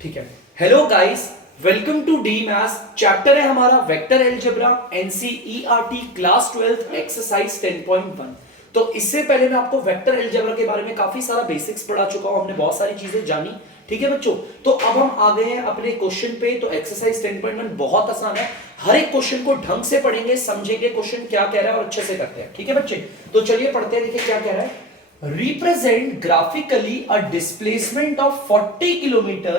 ठीक है। Hello guys, welcome to the maths. Chapter है हमारा vector algebra, NCERT class 12 exercise 10.1। तो इससे पहले मैं आपको वेक्टर अलजेब्रा के बारे में काफी सारा बेसिक्स पढ़ा चुका हूं, हमने बहुत सारी चीजें जानी। ठीक है बच्चों, तो अब हम आ गए हैं अपने क्वेश्चन पे। तो एक्सरसाइज 10.1 बहुत आसान है, हर एक क्वेश्चन को ढंग से पढ़ेंगे, समझेंगे क्वेश्चन क्या कह रहा है और अच्छे से करते हैं। ठीक है बच्चे, तो चलिए पढ़ते हैं। देखिए क्या कह रहा है, represent graphically a displacement of 40 kilometre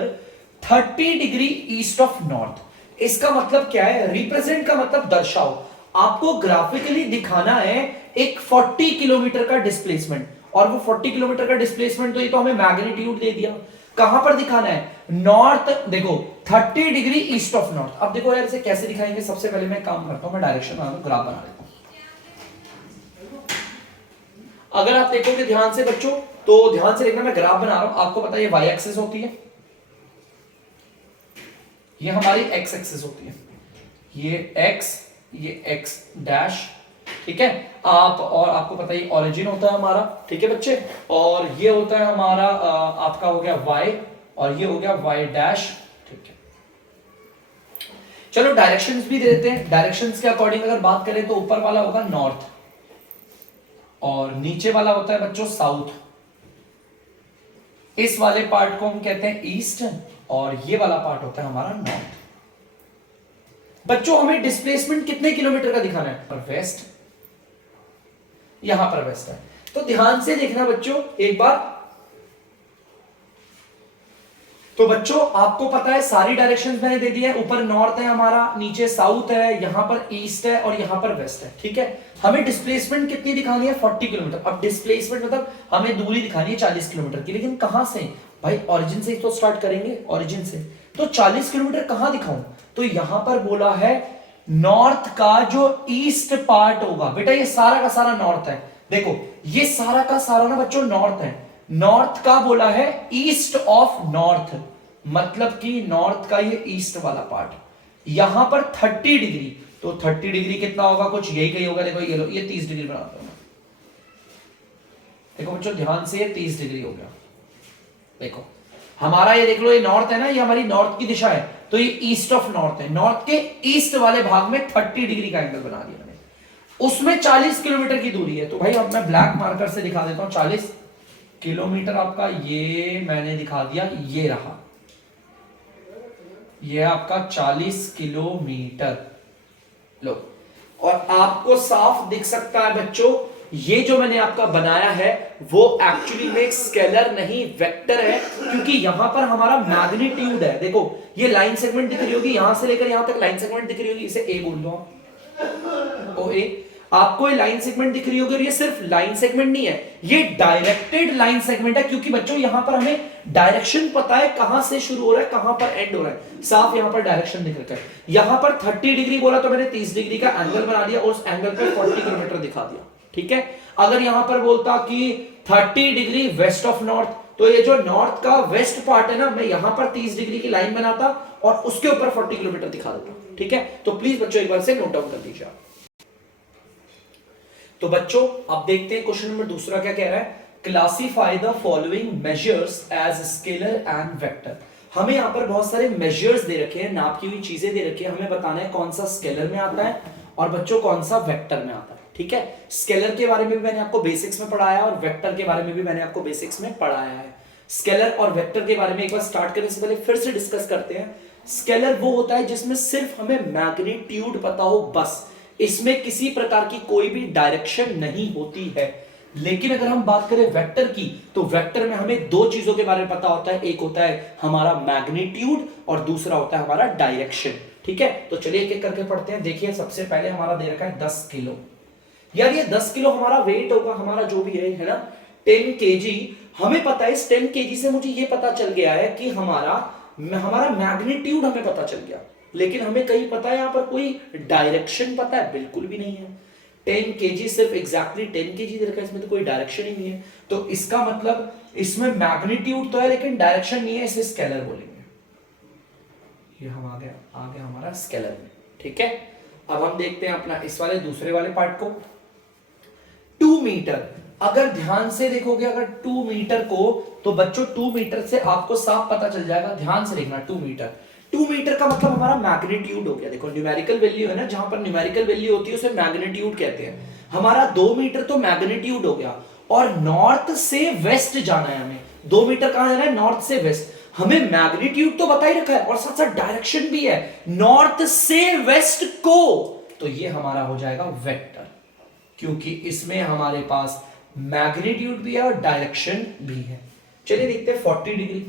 30 degree east of north. इसका मतलब क्या है? रिप्रेजेंट का मतलब दर्शाओ, आपको ग्राफिकली दिखाना है एक 40 किलोमीटर का डिस्प्लेसमेंट। और वो 40 किलोमीटर का डिस्प्लेसमेंट, तो ये तो हमें मैग्नीट्यूड दे दिया, कहां पर दिखाना है? नॉर्थ। देखो 30 डिग्री ईस्ट ऑफ नॉर्थ। अब देखो यार इसे कैसे दिखाएंगे, सबसे पहले मैं काम करता हूं, मैं डायरेक्शन बना दूं, ग्राफ बना लेता हूं। अगर आप देखोगे ध्यान से बच्चों, तो ध्यान से देखना, मैं ग्राफ बना रहा हूं। आपको पता है ये वाई एक्सिस होती है, ये हमारी एक्स एक्सिस होती है, ये एक्स, ये एक्स डैश। ठीक है, आप और आपको पता है ओरिजिन होता है हमारा। ठीक है बच्चे, और ये होता है हमारा आपका हो गया वाई, और ये हो गया वाई डैश। ठीक है, चलो डायरेक्शंस भी दे देते हैं। डायरेक्शंस के अकॉर्डिंग अगर बात करें तो ऊपर वाला होगा नॉर्थ, और नीचे वाला होता है बच्चों साउथ। इस वाले पार्ट को हम कहते हैं ईस्ट, और ये वाला पार्ट होता है हमारा नॉर्थ। बच्चों हमें डिस्प्लेसमेंट कितने किलोमीटर का दिखाना है? पर वेस्ट, यहां पर वेस्ट है। तो ध्यान से देखना बच्चों एक बार। तो बच्चों आपको पता है सारी डायरेक्शंस मैंने दे दी है, ऊपर नॉर्थ है हमारा, नीचे साउथ है, यहां पर ईस्ट है और यहां पर वेस्ट है। ठीक है, हमें डिस्प्लेसमेंट कितनी दिखानी है? 40 किलोमीटर। अब डिस्प्लेसमेंट मतलब हमें दूरी दिखानी है 40 किलोमीटर की, लेकिन कहां से भाई? ओरिजिन से तो स्टार्ट करेंगे, ओरिजिन से। तो 40 किलोमीटर कहां दिखाऊं? तो यहां पर बोला है नॉर्थ का जो ईस्ट पार्ट होगा। बेटा ये सारा का सारा नॉर्थ है, देखो ये सारा का सारा ना बच्चों नॉर्थ है। नॉर्थ का बोला है ईस्ट ऑफ नॉर्थ, मतलब कि नॉर्थ का ये ईस्ट वाला पार्ट, यहां पर 30 डिग्री। तो 30 डिग्री कितना होगा? कुछ यही कहीं होगा। देखो ये लो, ये 30 डिग्री बनाता हूं। देखो बच्चों ध्यान से, ये 30 डिग्री हो गया। देखो हमारा ये देख लो, ये नॉर्थ है ना, ये हमारी नॉर्थ की दिशा है, तो ये ईस्ट ऑफ नॉर्थ है। नॉर्थ के ईस्ट वाले भाग में 30 डिग्री का एंगल बना दिया मैंने, उसमें 40 किलोमीटर की दूरी है। तो भाई अब मैं ब्लैक मार्कर से दिखा देता हूं, 40 किलोमीटर आपका ये मैंने दिखा दिया, ये रहा, ये आपका 40 किलोमीटर। लो, और आपको साफ दिख सकता है बच्चों, ये जो मैंने आपका बनाया है वो एक्चुअली में एक स्केलर नहीं वेक्टर है, क्योंकि यहां पर हमारा मैग्नीट्यूड है। देखो ये लाइन सेगमेंट दिख रही होगी, यहां से लेकर यहां तक लाइन सेगमेंट दिख रही होगी, इसे ए बोल दो, ओ ए। आपको ये लाइन सेगमेंट दिख रही होगी, और ये सिर्फ लाइन सेगमेंट नहीं है, ये डायरेक्टेड लाइन सेगमेंट है, क्योंकि बच्चों यहां पर हमें डायरेक्शन पता है, कहां से शुरू हो रहा है कहां पर एंड हो रहा है, साफ यहां पर डायरेक्शन दिख रहा है। यहां पर 30 डिग्री बोला तो मैंने 30 डिग्री का एंगल बना दिया, और उस एंगल पर 40 किलोमीटर दिखा दिया। ठीक है, अगर यहां पर बोलता कि 30 डिग्री वेस्ट ऑफ नॉर्थ, तो ये जो नॉर्थ का वेस्ट पार्ट है ना, मैं यहां पर 30 डिग्री की लाइन बनाता और उसके ऊपर 40 किलोमीटर दिखा देता। ठीक है, तो प्लीज बच्चों एक बार से नोट डाउन कर दीजिए आप। तो बच्चों अब देखते हैं क्वेश्चन नंबर दूसरा क्या कह रहा है, classify the following measures as scalar and vector. हमें यहां पर बहुत सारे मेजर्स दे रखे हैं, नाप की हुई चीजें दे रखी है, हमें बताना है कौन सा स्केलर में आता है और बच्चों कौन सा वेक्टर में आता है। ठीक है, स्केलर के बारे में भी मैंने आपको बेसिक्स में पढ़ाया है, और वेक्टर के बारे में भी मैंने आपको बेसिक्स में पढ़ाया है। स्केलर और वेक्टर के बारे में एक बार स्टार्ट करने से पहले फिर से डिस्कस करते हैं। स्केलर वो होता है जिसमें सिर्फ हमें मैग्नीट्यूड पता हो, बस, इसमें किसी प्रकार की कोई भी डायरेक्शन नहीं होती है। लेकिन अगर हम बात करें वेक्टर की, तो वेक्टर में हमें दो चीजों के बारे में पता होता है, एक होता है हमारा मैग्नीट्यूड और दूसरा होता है हमारा डायरेक्शन। ठीक है, तो चलिए एक एक करके पढ़ते हैं। देखिए सबसे पहले हमारा दे रखा है 10 किलो। यार ये 10 किलो हमारा वेट होगा, हमारा जो भी है ना, 10 केजी। हमें पता है इस 10 केजी से मुझे ये पता चल गया है कि हमारा मैग्नीट्यूड हमें पता चल गया, लेकिन हमें कहीं पता है यहां पर कोई डायरेक्शन पता है? बिल्कुल भी नहीं है। 10 केजी सिर्फ एग्जैक्टली 10 केजी दे रखा है, इसमें तो कोई डायरेक्शन ही नहीं है। तो इसका मतलब इसमें मैग्नीट्यूड तो है लेकिन डायरेक्शन नहीं है, इसे स्केलर बोलेंगे। ये हम आ गया हमारा स्केलर में। ठीक है, अब हम देखते हैं अपना इस वाले दूसरे वाले पार्ट को। 2 मीटर। अगर ध्यान से देखोगे अगर 2 मीटर को, तो बच्चों 2 मीटर से आपको साफ पता चल जाएगा, ध्यान से देखना 2 मीटर। 2 मीटर का मतलब हमारा मैग्नीट्यूड हो गया। देखो न्यूमेरिकल वैल्यू है ना, जहां पर न्यूमेरिकल वैल्यू होती है उसे मैग्नीट्यूड कहते हैं। हमारा 2 मीटर तो मैग्नीट्यूड हो गया, और नॉर्थ से वेस्ट जाना है हमें। 2 मीटर कहां जाना है? नॉर्थ से वेस्ट। हमें मैग्नीट्यूड तो बता ही रखा है और साथ साथ डायरेक्शन भी है, नॉर्थ से वेस्ट को, तो ये हमारा हो जाएगा वेक्टर, क्योंकि इसमें हमारे पास मैग्नीट्यूड भी है और डायरेक्शन भी है। चलिए देखते हैं 40 डिग्री।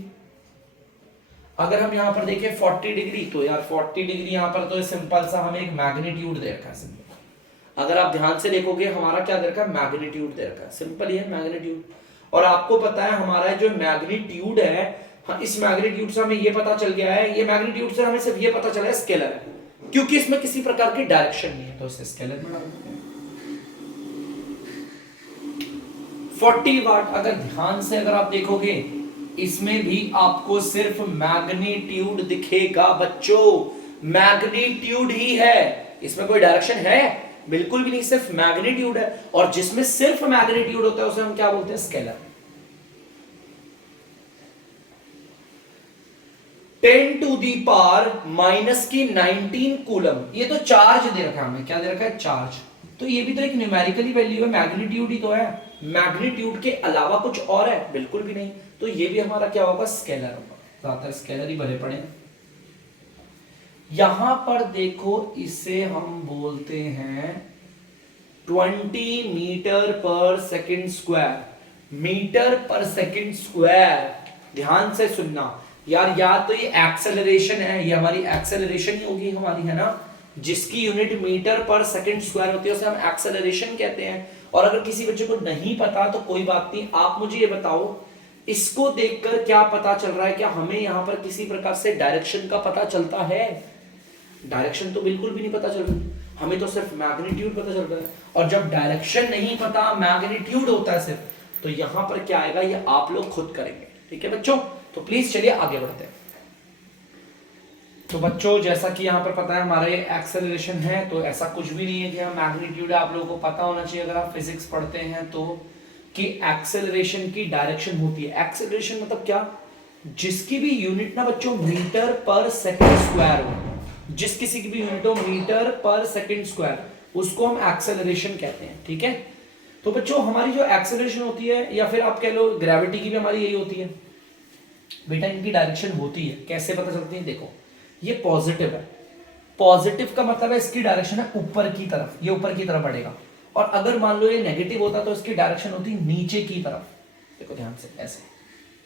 अगर हम यहां पर देखें 40 डिग्री, तो यार 40 डिग्री यहां पर तो सिंपल सा हमें एक मैग्नीट्यूड दे रखा है। सिंपल, अगर आप ध्यान से देखोगे हमारा क्या दे रखा है? मैग्नीट्यूड दे रखा है। सिंपल ही है मैग्नीट्यूड। और आपको पता है हमारा जो मैग्नीट्यूड है, हाँ, इस मैग्नीट्यूड से हमें ये पता चल गया है, ये मैग्नीट्यूड से हमें सिर्फ ये पता चला है स्केलर है, क्योंकि इसमें किसी प्रकार की डायरेक्शन नहीं है, तो इसे स्केलर में डाल देते हैं। 40 वाट, अगर ध्यान से अगर आप देखोगे इसमें भी आपको सिर्फ मैग्नीट्यूड दिखेगा बच्चों, मैग्नीट्यूड ही है, इसमें कोई डायरेक्शन है बिल्कुल भी नहीं, सिर्फ मैग्नीट्यूड है। और जिसमें सिर्फ मैग्नीट्यूड होता है उसे हम क्या बोलते हैं? Scalar. 10 to the power -19 coulomb, ये तो चार्ज दे रखा है हमें, क्या दे रखा है? चार्ज। तो ये भी तो एक न्यूमेरिकली वैल्यू है, मैग्नीट्यूड ही तो है, मैग्नीट्यूड के अलावा कुछ और है? बिल्कुल भी नहीं। तो ये भी हमारा क्या होगा? स्केलर होगा। ज्यादातर स्केलर ही भरे पड़े हैं। यहां पर देखो इसे हम बोलते हैं 20 मीटर पर सेकंड स्क्वायर। मीटर पर सेकंड स्क्वायर, ध्यान से सुनना यार, या तो ये एक्सेलरेशन है, ये हमारी एक्सेलरेशन ही होगी हमारी, है ना, जिसकी यूनिट मीटर पर सेकंड स्क्वायर होती है उसे हम एक्सेलरेशन कहते हैं। और अगर किसी बच्चे को नहीं पता तो कोई बात नहीं, आप मुझे ये बताओ इसको देखकर क्या पता चल रहा है? क्या हमें यहां पर किसी प्रकार से डायरेक्शन का पता चलता है? डायरेक्शन तो बिल्कुल भी नहीं पता चल रही, हमें तो सिर्फ मैग्नीट्यूड पता चल रहा है। और जब डायरेक्शन नहीं पता, मैग्नीट्यूड होता है सिर्फ, तो यहां पर क्या आएगा ये आप लोग खुद करेंगे। ठीक है बच्चों, तो प्लीज चलिए आगे बढ़ते हैं। तो बच्चों जैसा कि यहाँ पर पता है हमारे एक्सेलरेशन है, तो ऐसा कुछ भी नहीं है कि हम मैग्नीट्यूड है, आप लोगों को पता होना चाहिए अगर आप फिजिक्स पढ़ते हैं तो, कि एक्सेलरेशन की डायरेक्शन होती है। एक्सेलरेशन मतलब क्या? जिसकी भी यूनिट ना बच्चों मीटर पर सेकंड स्क्वायर हो, जिस किसी की भी यूनिट हो मीटर पर सेकंड स्क्वायर, उसको हम एक्सेलरेशन कहते हैं। ठीक है, तो बच्चों हमारी जो एक्सेलरेशन होती है, या फिर आप कह लो ग्रेविटी की भी हमारी यही होती है बेटा, इनकी डायरेक्शन होती है। कैसे पता चलती है? देखो ये पॉजिटिव है, पॉजिटिव का मतलब है इसकी डायरेक्शन है ऊपर की तरफ, ये ऊपर की तरफ बढ़ेगा। और अगर मान लो ये नेगेटिव होता तो इसकी डायरेक्शन होती नीचे की तरफ। देखो ध्यान से, ऐसे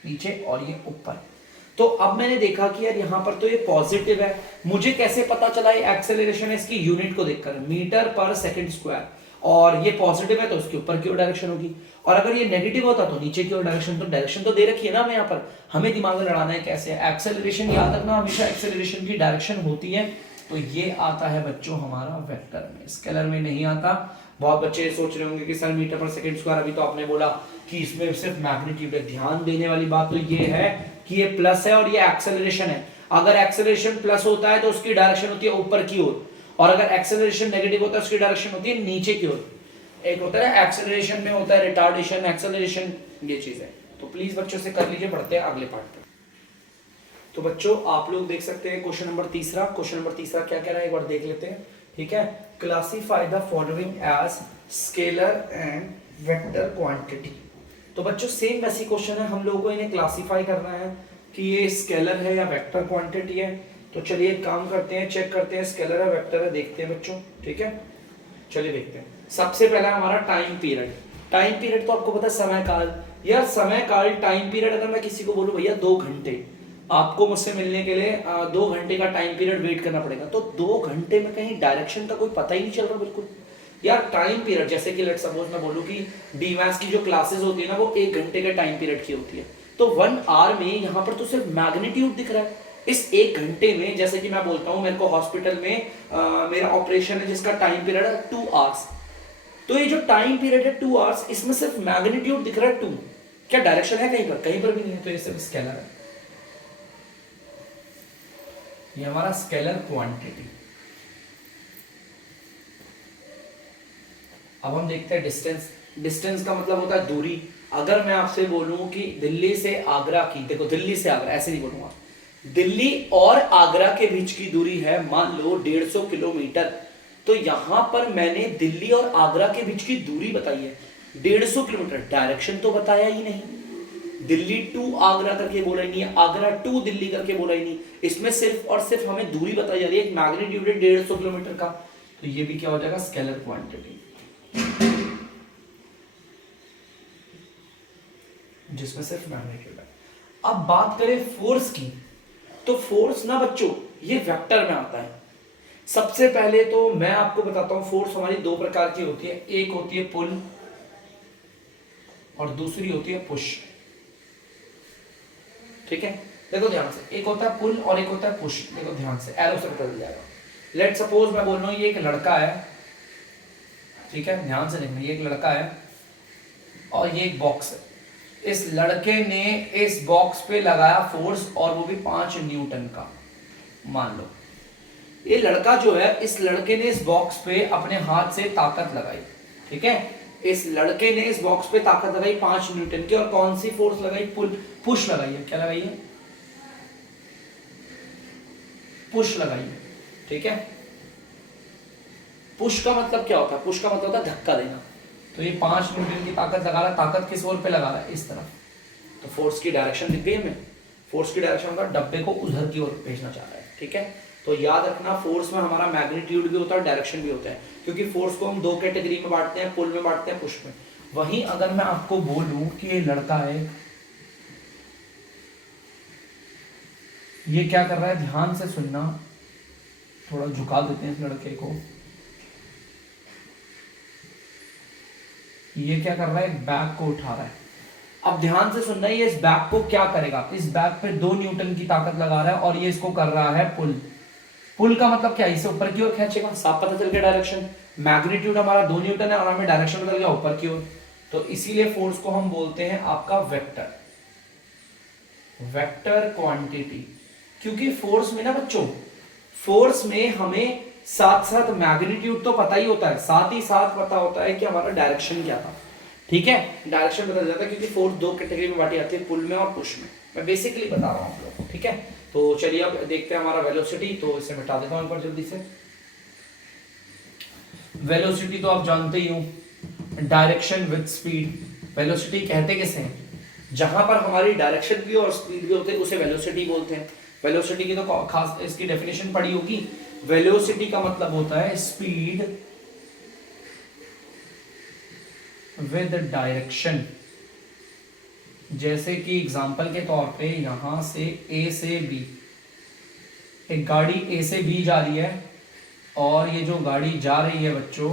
नीचे और ये ऊपर। तो अब मैंने देखा कि यार यहाँ पर तो ये पॉजिटिव है, मुझे कैसे पता चला? ये एक्सेलरेशन है इसकी यूनिट को देखकर, मीटर पर सेकंड स्क्वायर, और ये पॉजिटिव है तो उसके ऊपर की ओर डायरेक्शन होगी, और अगर ये नेगेटिव होता तो नीचे की ओर डायरेक्शन। तो डायरेक्शन तो दे रखी है ना हमें यहाँ पर, हमें दिमाग में लड़ाना है कैसे। एक्सेलरेशन याद रखना, हमेशा एक्सेलरेशन की डायरेक्शन होती है, तो ये आता है बच्चों हमारा वेक्टर में, स्केलर में नहीं आता। बहुत बच्चे सोच रहे होंगे कि सर मीटर पर सेकंड स्क्वायर, अभी तो आपने बोला कि इसमें सिर्फ मैग्नीट्यूड है। ध्यान देने वाली बात तो ये है कि ये प्लस है और ये एक्सेलरेशन है। अगर एक्सेलरेशन प्लस होता है तो उसकी डायरेक्शन होती है ऊपर की ओर, और अगर एक्सेलरेशन नेगेटिव होता है उसकी डायरेक्शन होती है नीचे की ओर। एक होता है एक्सेलरेशन में होता है रिटार्डेशन, एक्सेलरेशन, ये चीज है। तो प्लीज बच्चों से कर लीजिए, बढ़ते हैं अगले पार्ट पे। तो बच्चों आप लोग देख सकते हैं क्वेश्चन नंबर तीसरा। क्वेश्चन नंबर तीसरा क्या कह रहा है एक बार देख लेते हैं। ठीक है, classify the following as scalar and vector quantity. तो बच्चों सेम वैसी क्वेश्चन है, हम लोगों को इन्हें क्लासीफाई करना है कि ये स्केलर है या वेक्टर क्वांटिटी है। तो चलिए एक काम करते हैं, चेक करते हैं स्केलर है वेक्टर है, देखते हैं बच्चों। ठीक है, चलिए देखते हैं। सबसे पहला हमारा टाइम पीरियड। टाइम पीरियड तो आपको पता है समय काल। यार समय काल, टाइम पीरियड, अगर मैं किसी को बोलूं भैया 2 घंटे आपको मुझसे मिलने के लिए 2 घंटे का टाइम पीरियड वेट करना पड़ेगा, तो 2 घंटे में कहीं डायरेक्शन का कोई पता ही नहीं चल रहा बिल्कुल। यार टाइम पीरियड, जैसे कि लेट्स सपोज मैं बोलूं कि डीमैथ्स की जो क्लासेस होती है ना वो 1 घंटे के टाइम पीरियड की होती है, तो 1 आवर में यहाँ पर तो सिर्फ मैग्नीट्यूड दिख रहा है। इस 1 घंटे में जैसे कि मैं बोलता हूँ मेरे को हॉस्पिटल में मेरा ऑपरेशन है जिसका टाइम पीरियड है 2 आवर्स, तो ये जो टाइम पीरियड है 2 आवर्स, इसमें सिर्फ मैग्नीट्यूड दिख रहा है 2। क्या डायरेक्शन है कहीं पर? कहीं पर भी नहीं है, तो ये सिर्फ स्केलर है, ये हमारा स्केलर क्वांटिटी। अब हम देखते हैं डिस्टेंस। डिस्टेंस का मतलब होता है दूरी। अगर मैं आपसे बोलूं कि दिल्ली से आगरा की, देखो दिल्ली से आगरा ऐसे नहीं बोलूंगा, दिल्ली और आगरा के बीच की दूरी है मान लो 150 किलोमीटर, तो यहां पर मैंने दिल्ली और आगरा के बीच की दूरी बताई है 150 किलोमीटर, डायरेक्शन तो बताया ही नहीं। दिल्ली टू आगरा करके बोला ही नहीं है, आगरा टू दिल्ली करके बोला ही नहीं, इसमें सिर्फ और सिर्फ हमें दूरी बताई जा रही है, एक मैग्नीट्यूड है 150 किलोमीटर का, तो ये भी क्या हो जाएगा, स्केलर क्वांटिटी, जिसमें सिर्फ मैग्नीट्यूड है। अब बात करें फोर्स की, तो फोर्स ना बच्चों ये वेक्टर में आता है। सबसे पहले तो मैं आपको बताता हूं फोर्स हमारी दो प्रकार की होती है, एक होती है पुल और दूसरी होती है पुश। ठीक है, देखो ध्यान से, एक होता है पुल और एक होता है पुश। देखो ध्यान से, एरो से बदल जाएगा। लेट सपोज मैं बोल रहा हूं ये एक लड़का है, ठीक है, ध्यान से देखना, ये एक लड़का है और ये एक बॉक्स है। इस लड़के ने इस बॉक्स पे लगाया फोर्स और वो भी 5 न्यूटन का, मान लो। ये लड़का जो है, इस लड़के ने इस बॉक्स पे अपने हाथ से ताकत लगाई, ठीक है, इस लड़के ने इस बॉक्स पे ताकत लगाई 5 न्यूटन की, और कौन सी फोर्स लगाई, पुश लगाई है। क्या लगाई है, पुश लगाई है, ठीक है। पुश का मतलब क्या होता है, पुश का मतलब होता है धक्का देना। तो ये 5 न्यूटन की ताकत लगा रहा है, ताकत किस ओर पे लगा रहा है, इस तरफ। तो फोर्स की डायरेक्शन दिख गई हमें, फोर्स की डायरेक्शन होगा डब्बे को उधर की ओर भेजना चाह रहा है, ठीक है। तो याद रखना फोर्स में हमारा मैग्नीट्यूड भी होता है और डायरेक्शन भी होता है, क्योंकि फोर्स को हम दो कैटेगरी में बांटते हैं, पुल में बांटते हैं, पुश में। वहीं अगर मैं आपको बोलूं कि ये लड़का है, ये क्या कर रहा है, ध्यान से सुनना, थोड़ा झुका देते हैं इस लड़के को, ये क्या कर रहा है, बैग को उठा रहा है। अब ध्यान से सुनना, ये इस बैग को क्या करेगा, इस बैग पे 2 न्यूटन की ताकत लगा रहा है और ये इसको कर रहा है पुल। पुल का मतलब क्या, इसे ऊपर की ओर खींचेगा, साफ पता चल गया डायरेक्शन। मैग्नीट्यूड हमारा 2 न्यूटन है और हमें डायरेक्शन बदल गया ऊपर की ओर, तो इसीलिए फोर्स को हम बोलते हैं आपका वेक्टर, वेक्टर क्वांटिटी। क्योंकि फोर्स में ना बच्चों, फोर्स में हमें साथ साथ मैग्नीट्यूड तो पता ही होता है, साथ ही साथ पता होता है कि हमारा डायरेक्शन क्या था, ठीक है, डायरेक्शन बदल जाता है, क्योंकि फोर्स दो कैटेगरी में बांटी जाती है, पुल में और पुश में। मैं बेसिकली बता रहा हूं आप लोगों को, ठीक है। तो चलिए अब देखते हैं हमारा वेलोसिटी, तो इसे मिटा देता हूं एक बार जल्दी से। वेलोसिटी तो आप जानते ही हो, डायरेक्शन विद स्पीड। वेलोसिटी कहते किसे हैं, जहां पर हमारी डायरेक्शन भी और स्पीड भी होते हैं उसे वेलोसिटी बोलते हैं। वेलोसिटी की तो खास इसकी डेफिनेशन पढ़ी होगी। वेलोसिटी का मतलब होता है स्पीड विद डायरेक्शन। जैसे कि एग्जांपल के तौर पे यहां से ए से बी, एक गाड़ी ए से बी जा रही है और ये जो गाड़ी जा रही है बच्चों,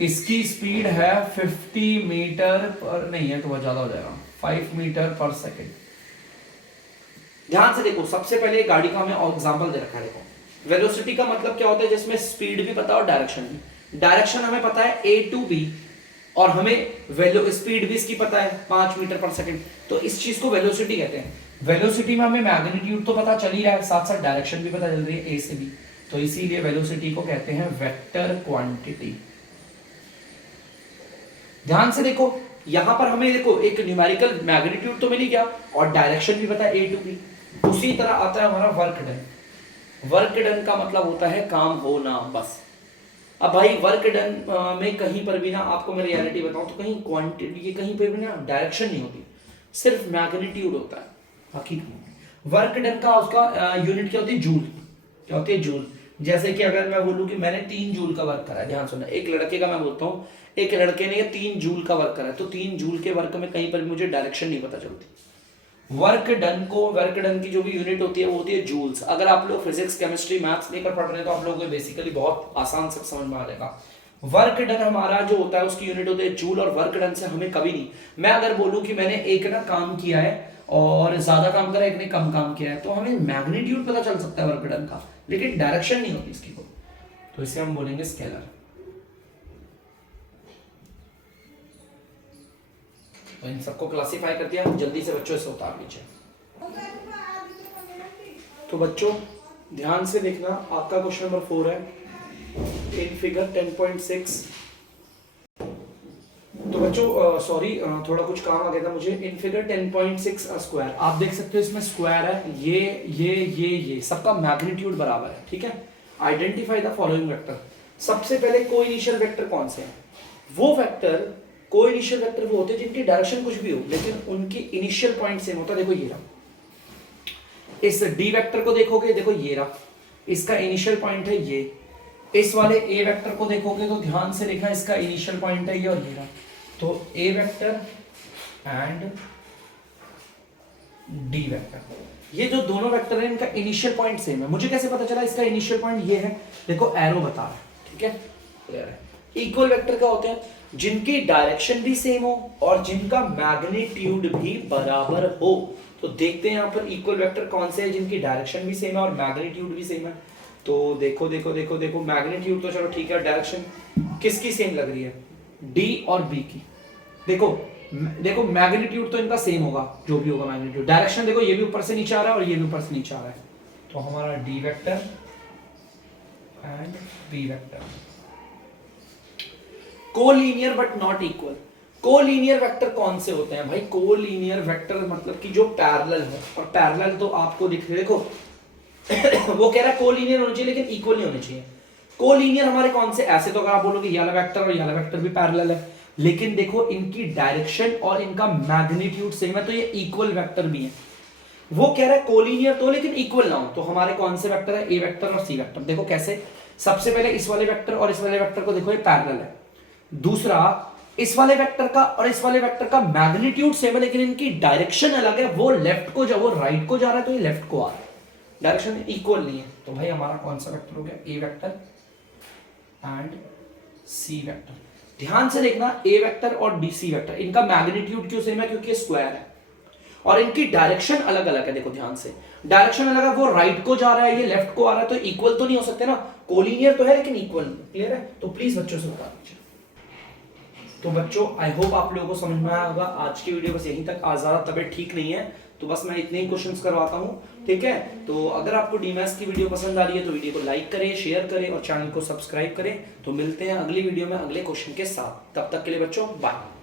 इसकी स्पीड है 50 मीटर पर, नहीं है तो बहुत ज्यादा हो जाएगा, 5 मीटर पर सेकेंड। ध्यान से देखो, सबसे पहले गाड़ी का हमें एग्जांपल दे रखा है। देखो वेलोसिटी का मतलब क्या होता है, जिसमें स्पीड भी पता है और डायरेक्शन भी। डायरेक्शन हमें पता है ए टू बी और हमें स्पीड भी इसकी पता है 5 मीटर पर सेकंड, तो इस चीज को वेलोसिटी कहते हैं। वेलोसिटी में हमें मैग्नीट्यूड तो पता चल ही रहा है, साथ साथ डायरेक्शन भी पता चल रही है ए से बी, तो इसीलिए वेलोसिटी को कहते हैं वेक्टर क्वांटिटी। ध्यान से देखो, यहां पर हमें देखो एक न्यूमेरिकल मैग्नीट्यूड तो मिल ही गया और डायरेक्शन भी पता है ए टू बी। उसी तरह आता है हमारा वर्क डन। वर्क डन का मतलब होता है काम होना, बस। अब भाई वर्क डन में कहीं पर भी ना, आपको मैं रियलिटी बताऊं तो कहीं क्वांटिटी, कहीं पर भी ना डायरेक्शन नहीं होती, सिर्फ मैग्नीट्यूड होता है। बाकी वर्क डन का उसका यूनिट क्या होती है, जूल। क्या होती है, जूल। जैसे कि अगर मैं बोलूं कि मैंने 3 जूल का वर्क करा है, ध्यान सुनना, एक लड़के का मैं बोलता हूं, एक लड़के ने 3 जूल का वर्क करा है, तो 3 जूल के वर्क में कहीं पर भी मुझे डायरेक्शन नहीं पता चलती। वर्क डन की जो भी यूनिट होती है वो होती है जूल्स। अगर आप लोग फिजिक्स, केमिस्ट्री, मैथ्स लेकर पढ़ रहे हैं तो आप लोगों को बेसिकली बहुत आसान से समझ में आ जाएगा। वर्क डन हमारा जो होता है उसकी यूनिट होती है जूल, और वर्क डन से हमें कभी नहीं, मैं अगर बोलूं कि मैंने एक ना काम किया है और ज्यादा काम करा, एक ने कम काम किया है, तो हमें मैग्नीट्यूड पता चल सकता है वर्क डन का, लेकिन डायरेक्शन नहीं होती इसकी, तो इसे हम बोलेंगे स्केलर। तो इन सबको क्लासिफाई कर दिया, जल्दी से बच्चों इसे उतार लीजिए। तो बच्चों ध्यान से देखना, आपका क्वेश्चन नंबर 4 है। इन फिगर 10.6 बच्चों सॉरी थोड़ा कुछ काम आ गया था मुझे। इन फिगर 10.6 स्क्वायर आप देख सकते हो, इसमें स्क्वायर है, ये सबका मैग्नीट्यूड बराबर है, ठीक है। Identify the following vector. सबसे पहले को इनिशियल वेक्टर कौन से हैं? वो वेक्टर, को इनिशियल वेक्टर वो होते हैं जिनकी डायरेक्शन कुछ भी हो लेकिन उनकी इनिशियल पॉइंट सेम होता है। देखो ये रहा, इस डी वेक्टर को देखोगे, देखो ये रहा, इसका इनिशियल पॉइंट है ये। इस वाले ए वेक्टर को देखोगे तो ध्यान से देखना, इसका इनिशियल पॉइंट है ये और ये रहा। तो ए वेक्टर एंड डी वेक्टर, ये जो दोनों वेक्टर हैं इनका इनिशियल पॉइंट सेम है। मुझे कैसे पता चला? इसका इनिशियल पॉइंट ये है, देखो एरो बता रहा है, ठीक है, क्लियर है। इक्वल वेक्टर क्या होते हैं? जिनकी डायरेक्शन भी सेम हो और जिनका मैग्नीट्यूड भी बराबर हो। तो देखते हैं यहाँ पर इक्वल वेक्टर कौन से हैं जिनकी डायरेक्शन भी सेम है और मैग्नीट्यूड भी सेम है। तो देखो देखो देखो देखो, मैग्नीट्यूड तो चलो ठीक है, डायरेक्शन किसकी सेम लग रही है? डी और बी की। देखो देखो मैग्नीट्यूड तो इनका सेम होगा, जो भी होगा मैग्नीट्यूड। डायरेक्शन देखो, ये भी ऊपर से नीचे आ रहा है और ये भी ऊपर से नीचे आ रहा है। तो हमारा D vector and B vector collinear but not equal. Collinear vector कौन से होते हैं भाई? कोलिनियर वेक्टर मतलब कि जो पैरेलल है, और पैरेलल तो आपको दिख रहे, देखो वो कह रहा है कोलिनियर होना चाहिए लेकिन इक्वल नहीं होने चाहिए। कोलिनियर हमारे कौन से? ऐसे तो अगर आप बोलोगे ये वाला वेक्टर और ये वाला वेक्टर भी पैरेलल है, लेकिन देखो इनकी डायरेक्शन और इनका मैग्नीट्यूड सेम है तो ये इक्वल वेक्टर भी है। वो कह रहा है कोलिनियर तो लेकिन इक्वल ना हो। तो हमारे कौन से वेक्टर है? ए वेक्टर और सी वेक्टर। देखो कैसे, सबसे पहले इस वाले वेक्टर और इस वाले वेक्टर को देखो, ये पैरेलल है। दूसरा, इस वाले वेक्टर का और इस वाले वेक्टर का मैग्नीट्यूड सेम है लेकिन इनकी डायरेक्शन अलग है। वो लेफ्ट को जब वो राइट को जा रहा है तो ये लेफ्ट को आ रहा है, डायरेक्शन इक्वल नहीं है। तो भाई हमारा कौन सा वेक्टर हो गया? ए वेक्टर एंड सी वेक्टर। ध्यान से देखना, ए वेक्टर और डी सी वेक्टर, इनका मैग्नीट्यूड क्यों सेम है? क्योंकि ये स्क्वायर है और इनकी डायरेक्शन अलग अलग है। देखो ध्यान से, डायरेक्शन अलग है, वो राइट को जा रहा है, ये लेफ्ट को आ रहा है, तो इक्वल तो नहीं हो सकते ना। कोलिनियर तो है लेकिन इक्वल नहीं। क्लियर है? तो प्लीज बच्चों से बता दीजिए। तो बच्चों आई होप आप लोगों को समझ में आया होगा। आज की वीडियो बस यहीं तक। आज ज्यादा तबीयत ठीक नहीं है तो बस मैं इतने ही क्वेश्चंस करवाता हूँ, ठीक है। तो अगर आपको डीमैथ्स की वीडियो पसंद आ रही है तो वीडियो को लाइक करें, शेयर करें और चैनल को सब्सक्राइब करें। तो मिलते हैं अगली वीडियो में अगले क्वेश्चन के साथ। तब तक के लिए बच्चों बाय।